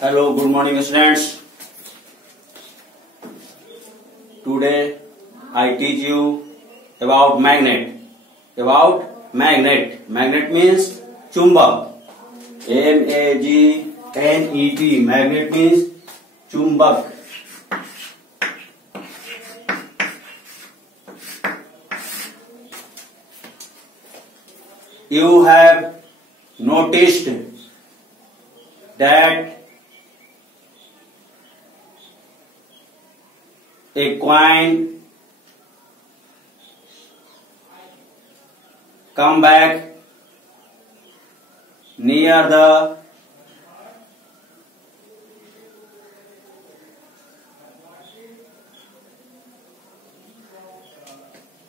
Hello, good morning students. Today I teach you about magnet. Magnet means chumbak. M-A-G-N-E-T. Magnet means chumbak. You have noticed that a coin come back near the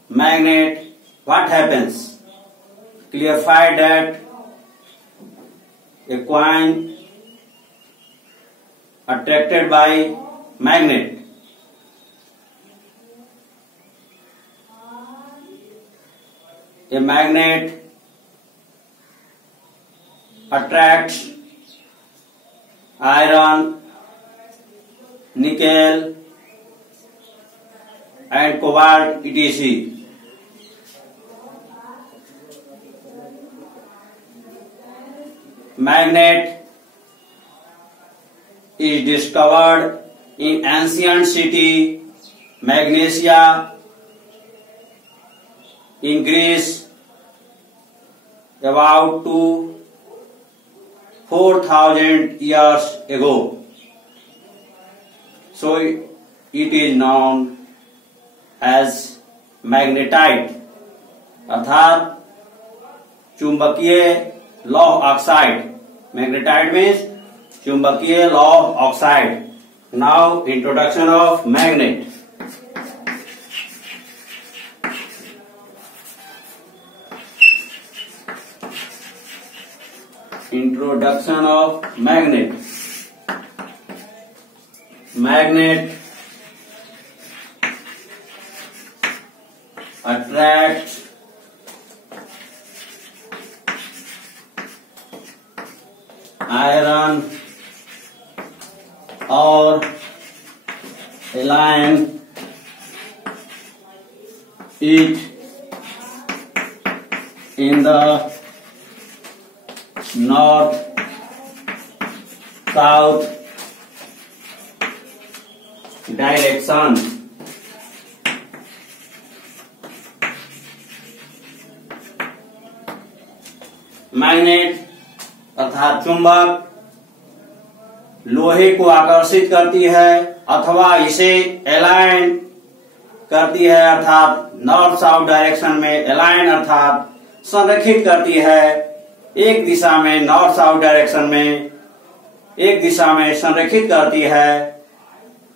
magnet. What happens? Clarify that a coin attracted by magnet. A magnet attracts iron, nickel and cobalt etc. Magnet is discovered in ancient city Magnesia in Greece about 4,000 years ago. So it is known as magnetite अर्थात चुंबकीय लौह oxide. Magnetite means चुंबकीय लौह oxide. Now introduction of magnet. Introduction of magnet. Magnet attracts iron or align it in the north south direction. Magnet अर्थात चुंबक लोहे को आकर्षित करती है अथवा इसे अलाइन करती है अर्थात नॉर्थ साउथ डायरेक्शन में. अलाइन अर्थात संरेखित करती है. एक दिशा में नॉर्थ साउथ डायरेक्शन में एक दिशा में संरेखित करती है,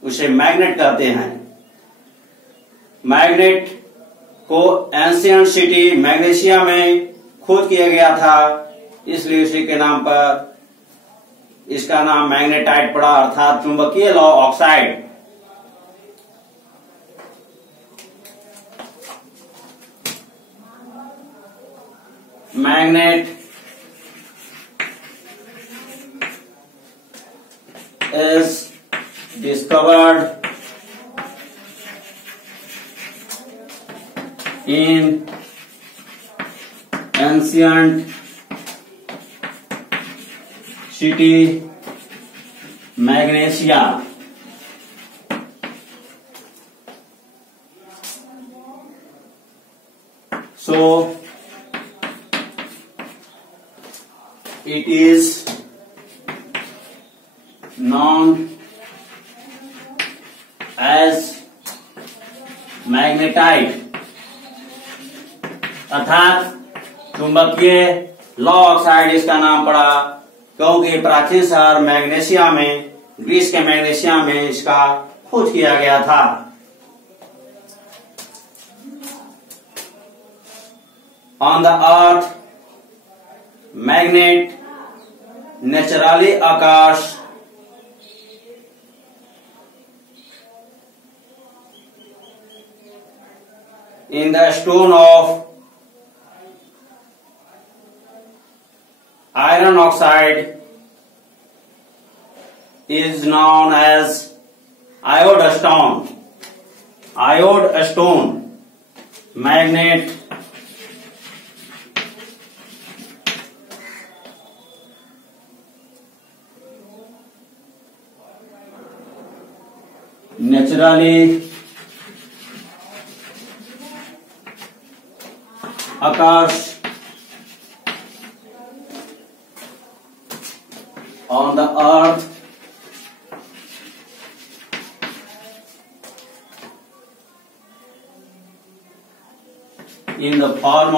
उसे मैग्नेट कहते हैं. मैग्नेट को एंशियंट सिटी मैग्नेशिया में खोज किया गया था, इसलिए उसी के नाम पर इसका नाम मैग्नेटाइट पड़ा अर्थात चुंबकीय लौह oxide. Magnet is discovered in ancient city Magnesia. So it is known as magnetite अर्थात चुंबकीय लौह ऑक्साइड इसका नाम पड़ा, क्योंकि प्राचीन शहर मैग्नेशिया में, ग्रीस के मैग्नेशिया में इसका खोज किया गया था. On the earth magnet naturally occurs in the stone of iron oxide is known as iode stone. Iode stone, magnet naturally occurs on the earth in the form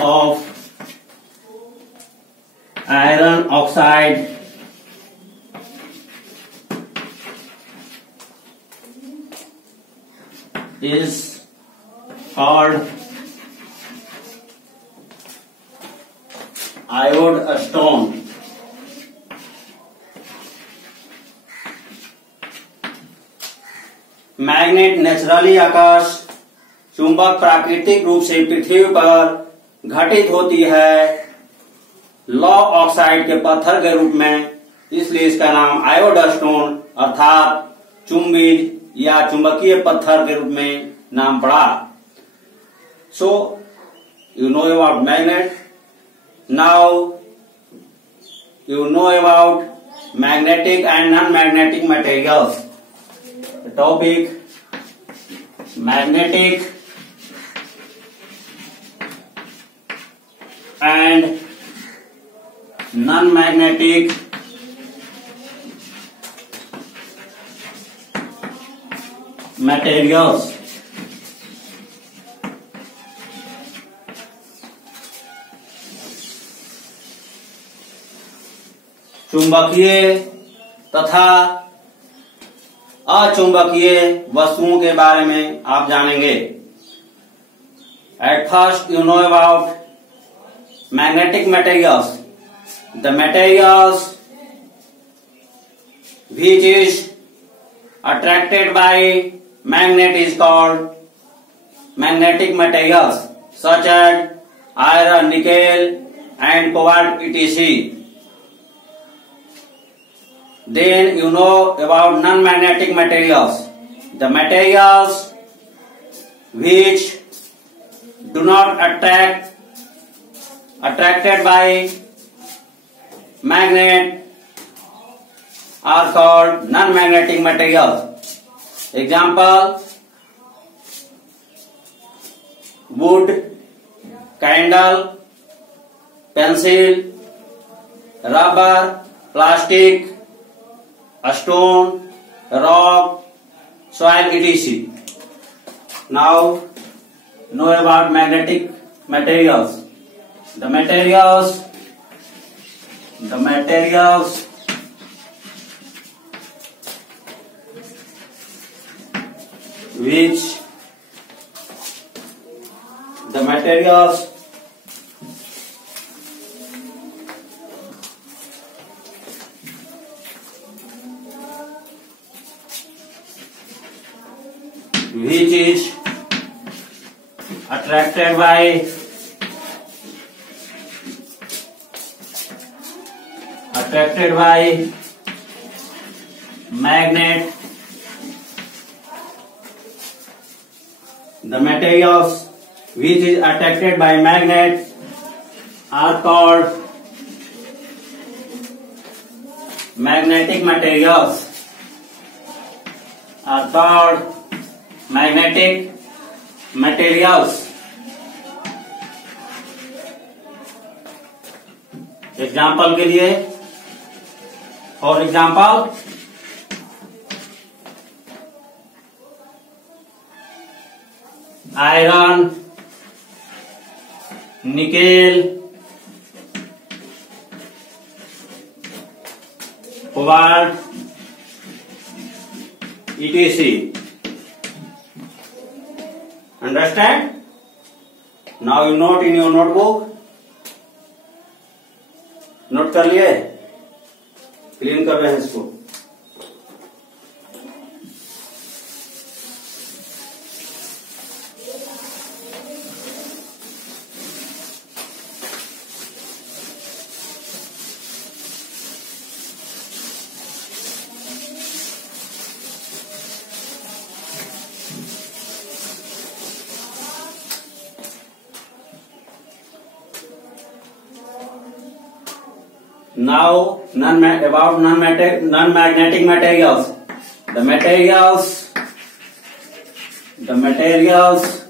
of iron oxide is called iode stone. Magnet naturally occurs, चुंबक प्राकृतिक रूप से पृथ्वी पर घटित होती है law oxide के पत्थर के रूप में, इसलिए इसका नाम आयोड स्टोन अर्थात चुंबीज या चुंबकीय पत्थर के रूप में नाम पड़ा। So you know about magnet, now you know about magnetic and non magnetic materials. Topic magnetic and non-magnetic materials. चुंबकीय तथा अचुंबकीय वस्तुओं के बारे में आप जानेंगे। At first you know about magnetic materials. The materials which is attracted by magnet is called magnetic materials such as iron, nickel and cobalt etc. Then you know about non-magnetic materials. The materials which do not attracted by magnet are called non-magnetic materials. Example: wood, candle, pencil, rubber, plastic, stone, rock, soil etc. Now know about magnetic materials. The materials which is attracted by magnet. The materials which is attracted by magnet are called magnetic materials. Example के लिए, for example iron, nickel, cobalt etc. Understand? Now you note in your notebook. Note कर लिए? Clean कर रहे हैं इसको। Now, non-magnetic materials. The materials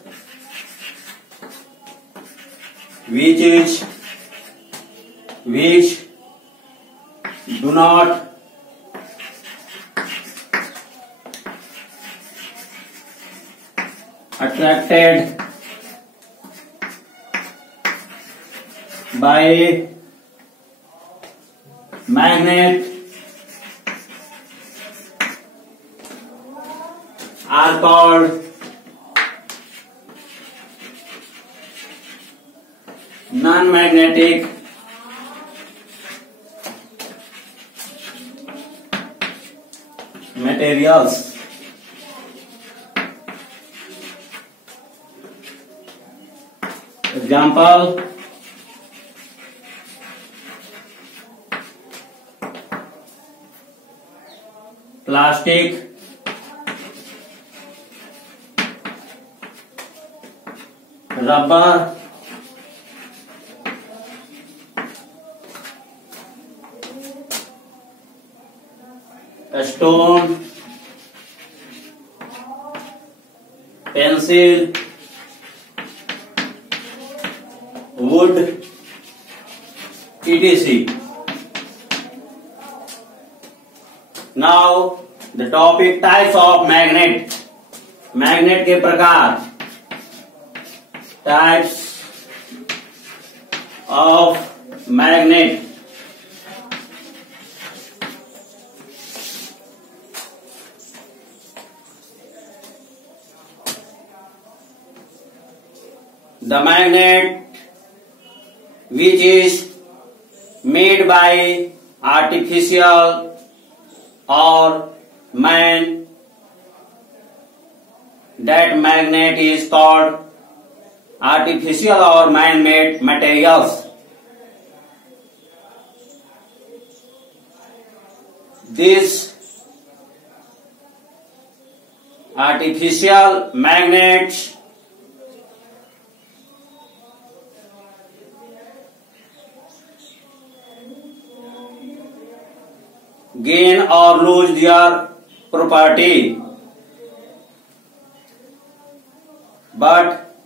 which do not attracted by magnet are called non-magnetic materials. Example: plastic, rubber, stone, pencil, wood, etc. Now the topic types of magnet. Magnet के प्रकार, types of magnet. The magnet which is made by artificial or man, that magnet is called artificial or man-made materials. These artificial magnets gain or lose their property, but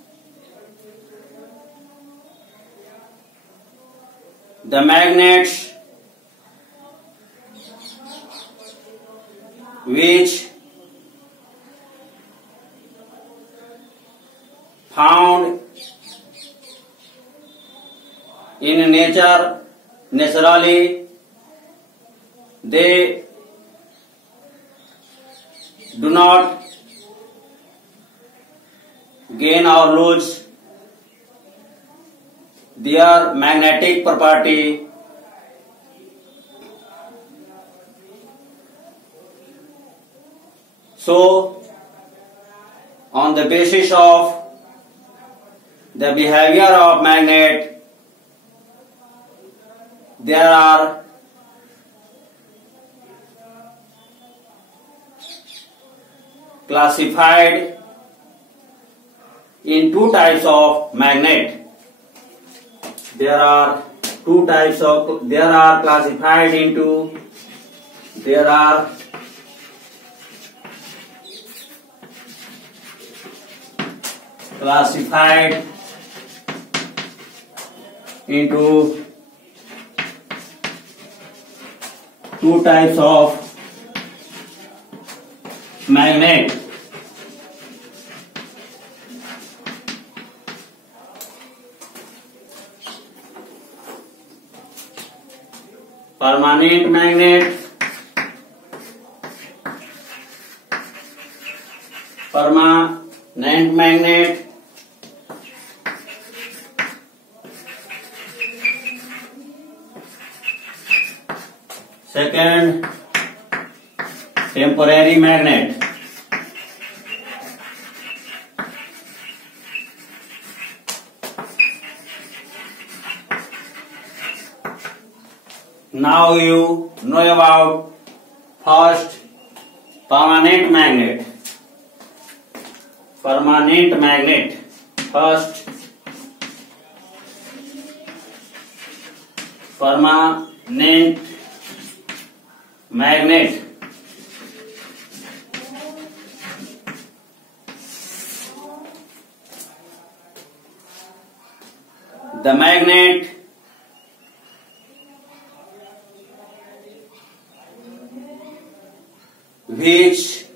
the magnets which found in nature naturally, they do not gain or lose their magnetic property. So, on the basis of the behavior of magnet, there are classified in two types of magnet. There are classified into two types of magnet. Permanent magnet, second, temporary magnet. Now you know about first permanent magnet. First, permanent magnet the magnet which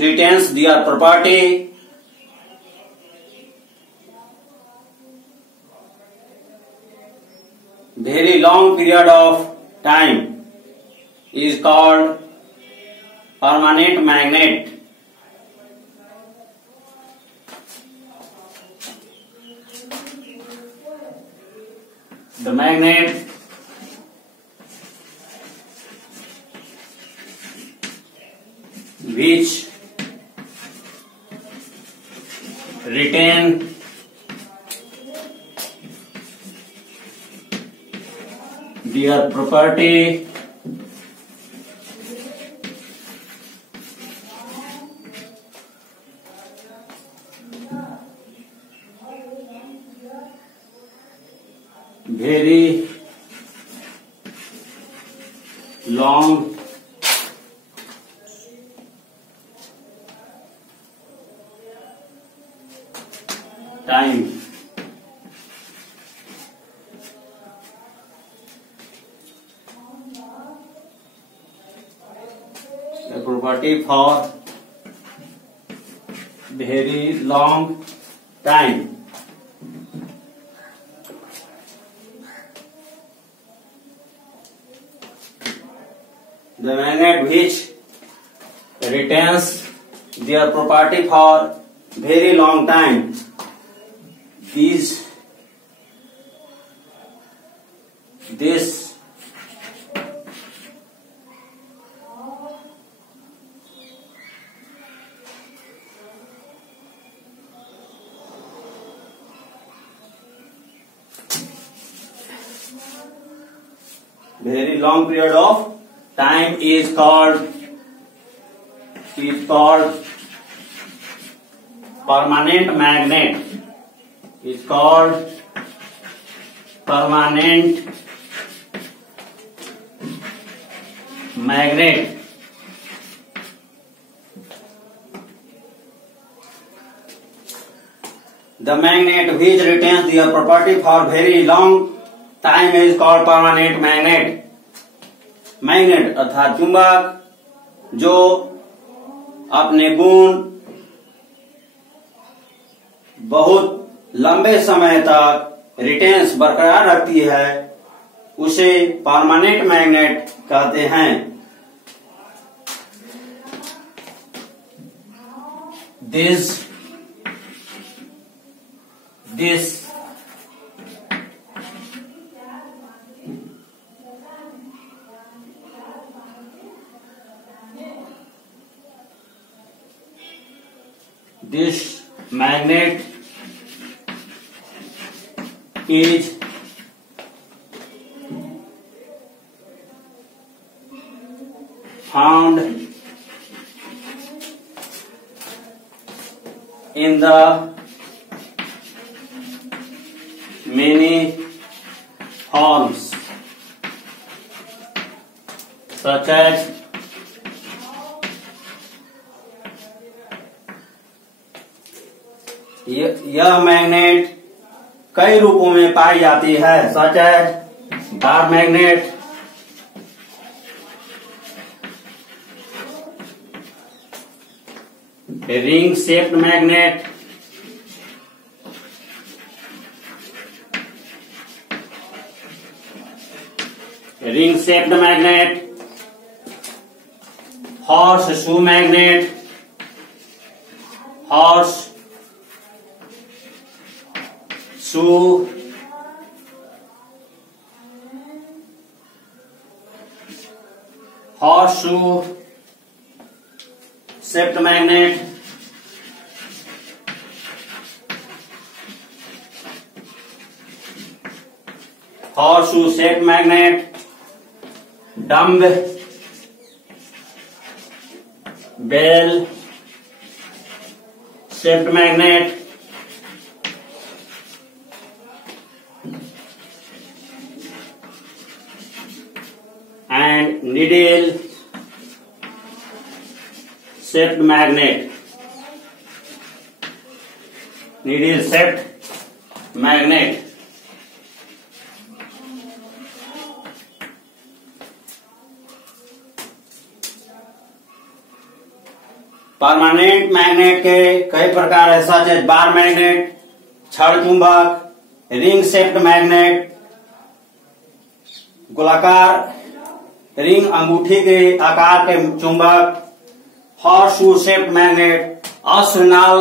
retains their property very long period of time is called permanent magnet. The magnet which retain their property very long time. The property for very long time. The magnet which retains their property for very long time. This very long period of time is called permanent magnet. Is called permanent magnet. The magnet which retains their property for very long time is called permanent magnet. Magnet अर्थात चुंबक जो अपने गुण बहुत लंबे समय तक रिटेंस बरकरार रखती है उसे परमानेंट मैग्नेट कहते हैं. This magnet is found in the many forms such as यह मैग्नेट कई रूपों में पाई जाती है such as bar magnet, ring shaped magnet, horseshoe magnet, horseshoe shaped magnet, horseshoe shaped magnet, dumb bell shaped magnet and needle shaped magnet. Needle shaped magnet. Permanent magnet के कई प्रकार है, सच एज बार मैग्नेट, छड़ चुंबक, ring shaped magnet, गोलाकार ring अंगूठी के आकार के चुंबक, हॉर्स शू शेप्ड मैग्नेट, अश्वनाल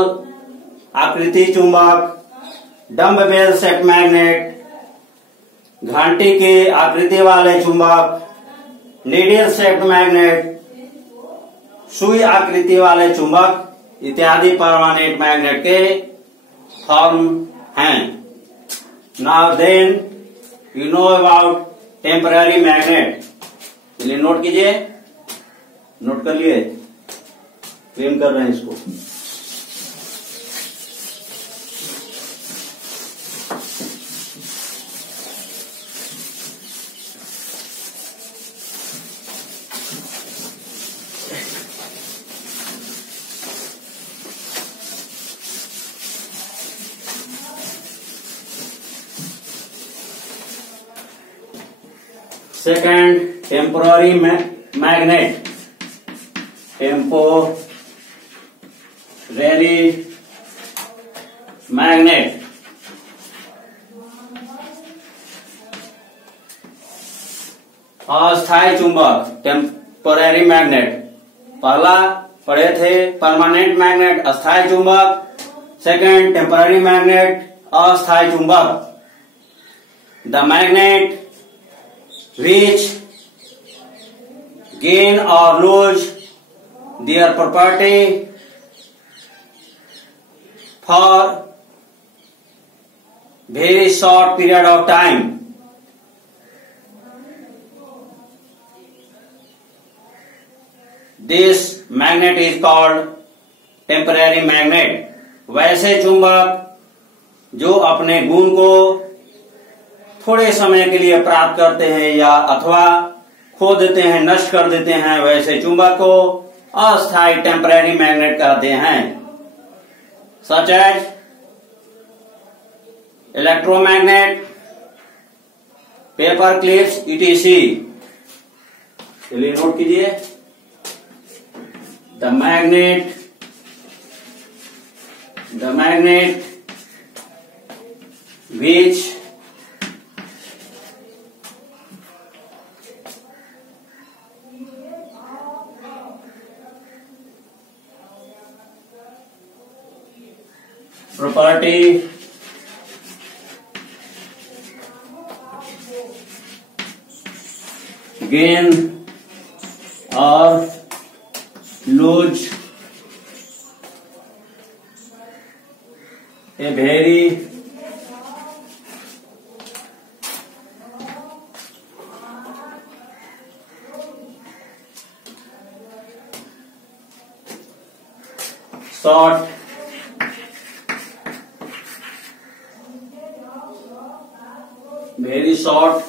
आकृति चुंबक, डम्ब बेल शेप्ड मैग्नेट, घंटी के आकृति वाले चुंबक, नीडल शेप्ड मैग्नेट, सुई आकृति वाले चुंबक इत्यादि परमानेंट मैग्नेट के फॉर्म हैं। Now then you know about temporary magnet. चलिए नोट कीजिए, नोट कर लिए, क्लेम कर रहे हैं इसको। Second, temporary magnet. Temporary magnet. अस्थायी चुंबक, टेम्पररी मैग्नेट। पहला पढ़े थे परमानेंट मैग्नेट, अस्थायी चुंबक। सेकंड, टेम्पररी मैग्नेट, अस्थायी चुंबक। The magnet which gain or lose their property for very short period of time. This magnet is called temporary magnet. वैसे चुंबक जो अपने गुण को थोड़े समय के लिए प्राप्त करते हैं या अथवा खो देते हैं, नष्ट कर देते हैं, वैसे चुंबक को अस्थायी टेम्पररी मैग्नेट कहते हैं। Such as electromagnet, paper clips, etc. चलिए नोट कीजिए। The magnet which property gain or lose a very short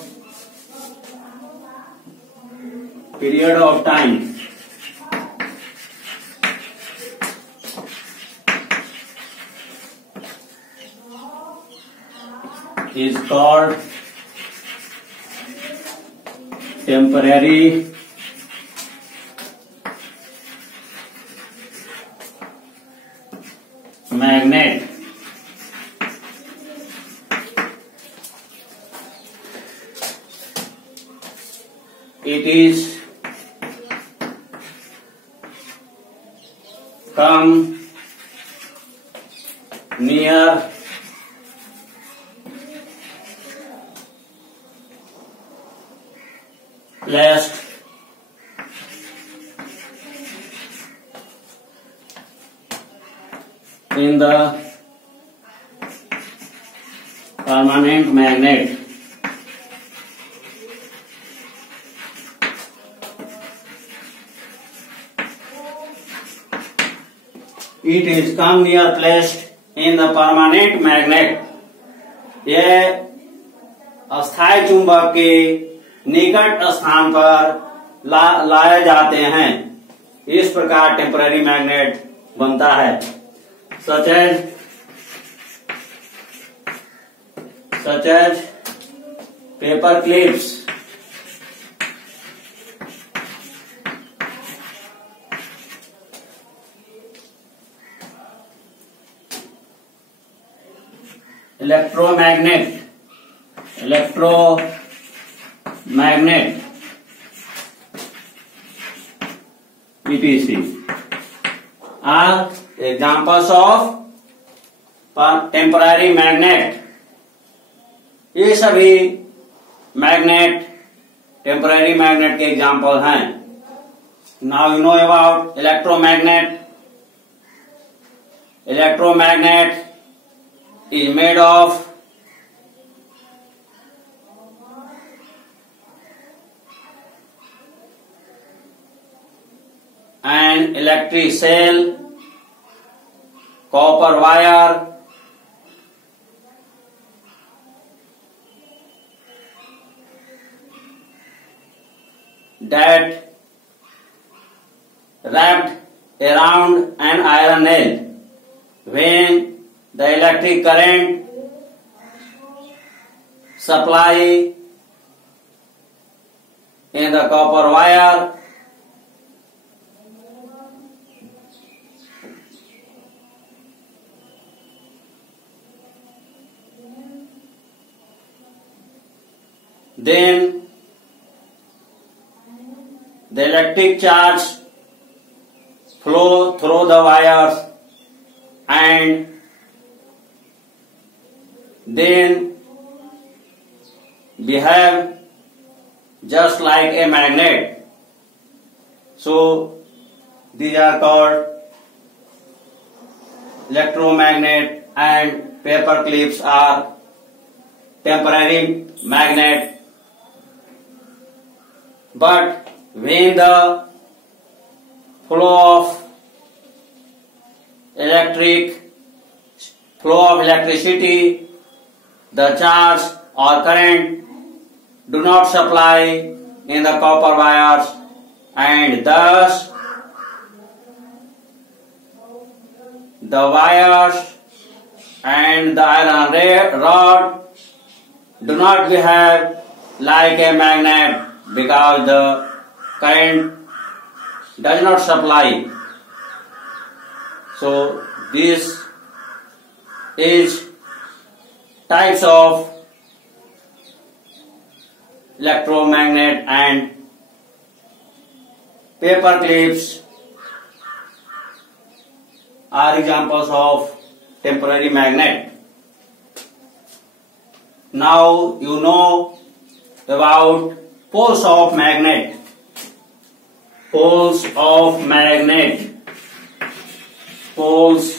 period of time is called temporary magnet. It is come near placed in the permanent magnet. It is come near placed in the permanent magnet. यह अस्थायी चुंबक के निकट स्थान पर लाए जाते हैं। इस प्रकार टेम्पररी मैग्नेट बनता है। Such as paper clips, electromagnet, etc. are examples of temporary magnet. ये सभी मैग्नेट टेम्पररी मैग्नेट के एग्जाम्पल हैं। Now you know about electromagnet. Electromagnet is made of an electric cell, copper wire, that wrapped around an iron nail. When the electric current supply in the copper wire then the electric charge flow through the wires and then behave just like a magnet. So these are called electromagnet, and paper clips are temporary magnet. But when the flow of electricity, the charge or current do not supply in the copper wires, and thus the wires and the iron rod do not behave like a magnet because the current does not supply. So this is types of electromagnet, and paper clips are examples of temporary magnet. Now you know about poles of magnet. Poles of magnet. Poles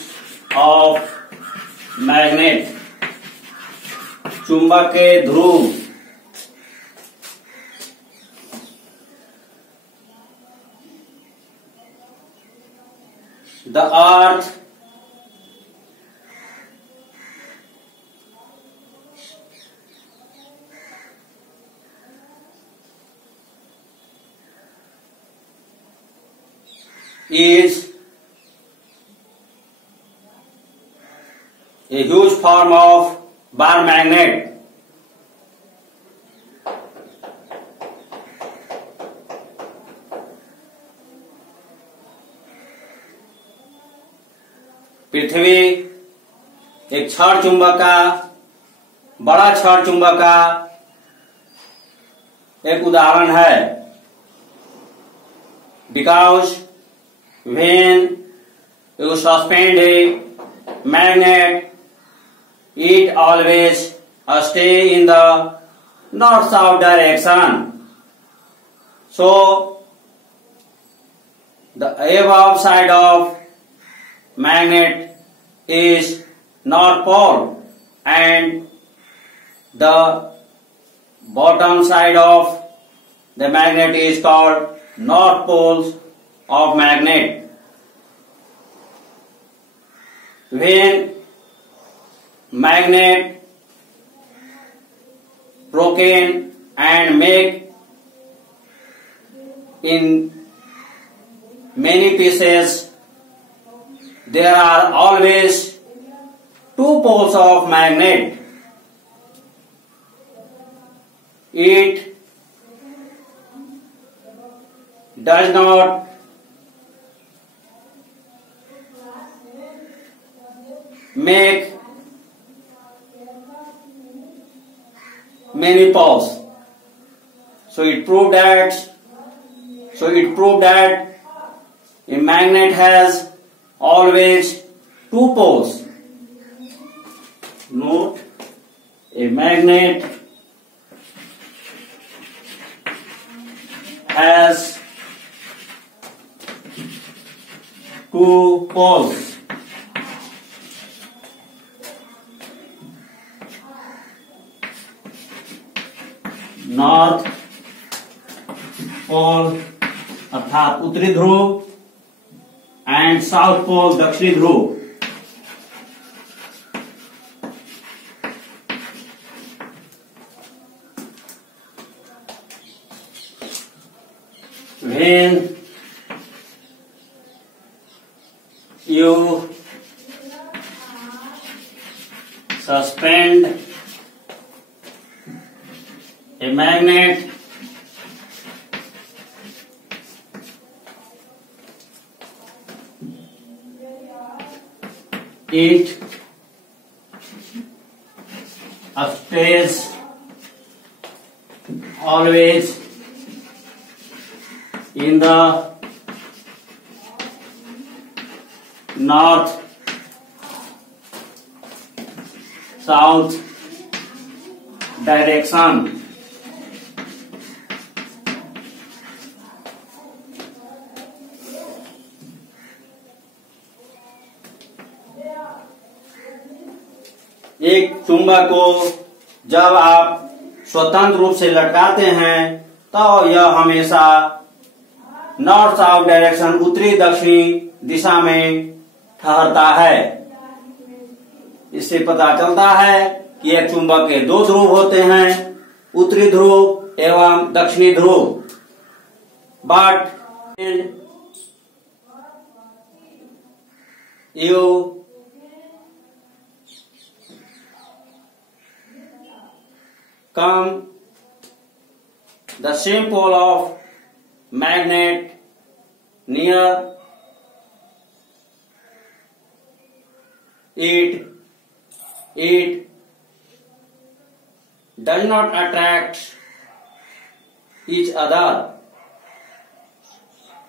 of magnet. चुंबक के ध्रुव। The earth is a huge form of bar magnet. पृथ्वी एक क्षण चुंबक का, बड़ा क्षण चुंबक का एक उदाहरण है। Because when you suspend a magnet, it always stay in the north-south direction. So the above side of magnet is north pole, and the bottom side of the magnet is called north poles of magnet. when magnet broken and make in many pieces, there are always two poles of magnet. It does not make many poles. So it proved that a magnet has always two poles. Note, a magnet has two poles. North pole अर्थात उत्तरी ध्रुव and south pole दक्षिणी ध्रुव. When you suspend a magnet it stays always in the north south direction. एक चुंबक को जब आप स्वतंत्र रूप से लटकाते हैं तो यह हमेशा नॉर्थ साउथ डायरेक्शन उत्तरी दक्षिणी दिशा में ठहरता है. इससे पता चलता है कि एक चुंबक के दो ध्रुव होते हैं, उत्तरी ध्रुव एवं दक्षिणी ध्रुव. But you come the same pole of magnet near it does not attract each other.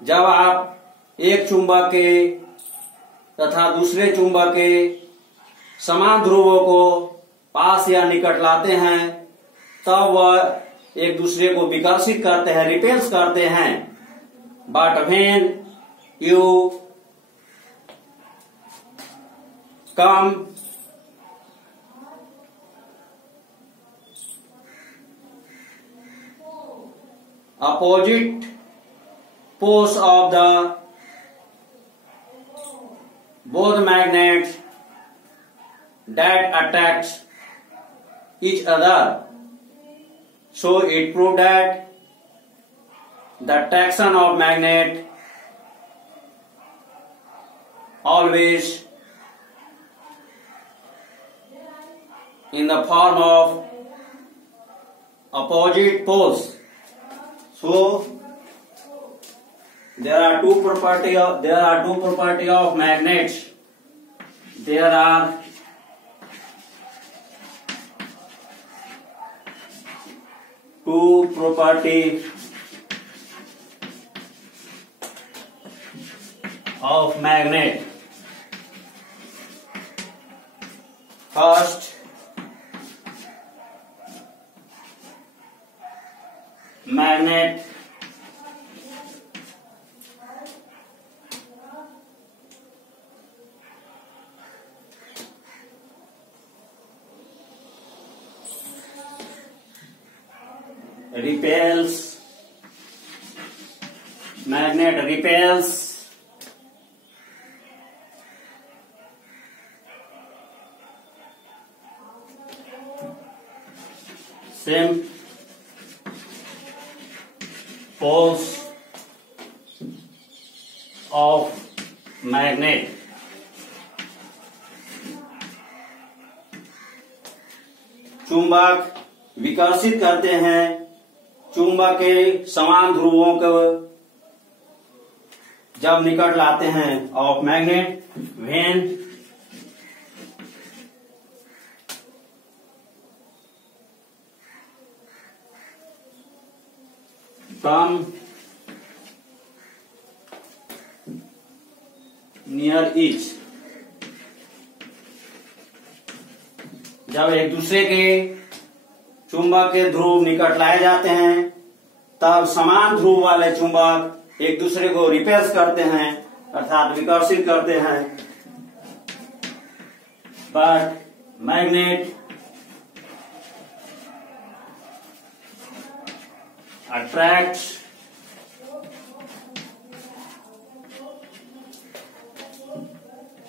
जब आप एक चुंबक के तथा दूसरे चुंबक के समान ध्रुवों को पास या निकट लाते हैं तब वह एक दूसरे को विकर्षित करते हैं, रिपेल्स करते हैं. But when you come opposite poles of the both magnets that attracts each other. So it proved that the attraction of magnet always in the form of opposite poles. So there are two property of magnets. There are two property of magnet. First, magnet repels, magnet repels same poles of magnet. चुंबक विकर्षित करते हैं चुंबक के समान ध्रुवों को जब निकट लाते हैं of magnet when come near each, जब एक दूसरे के चुंबक के ध्रुव निकट लाए जाते हैं तब समान ध्रुव वाले चुंबक एक दूसरे को रिपेल्स करते हैं अर्थात विकर्षित करते हैं। But magnet attracts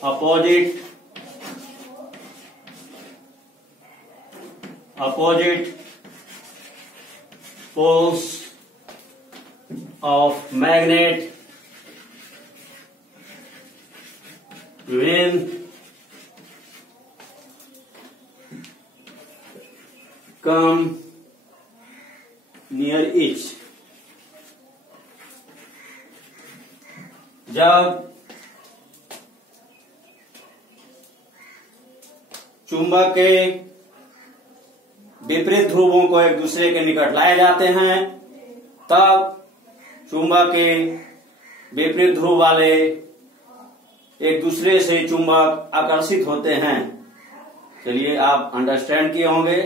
opposite poles of magnet when come near each, जब चुंबक के विपरीत ध्रुवों को एक दूसरे के निकट लाए जाते हैं तब चुंबक के विपरीत ध्रुव वाले एक दूसरे से चुंबक आकर्षित होते हैं। चलिए आप अंडरस्टैंड किए होंगे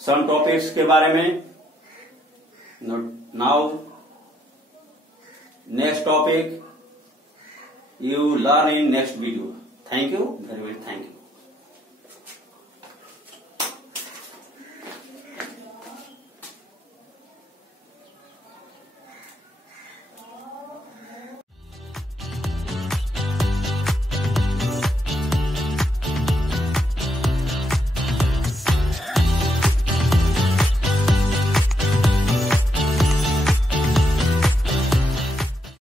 सम टॉपिक्स के बारे में। Now next topic you learn in next video. Thank you very much. Thank you.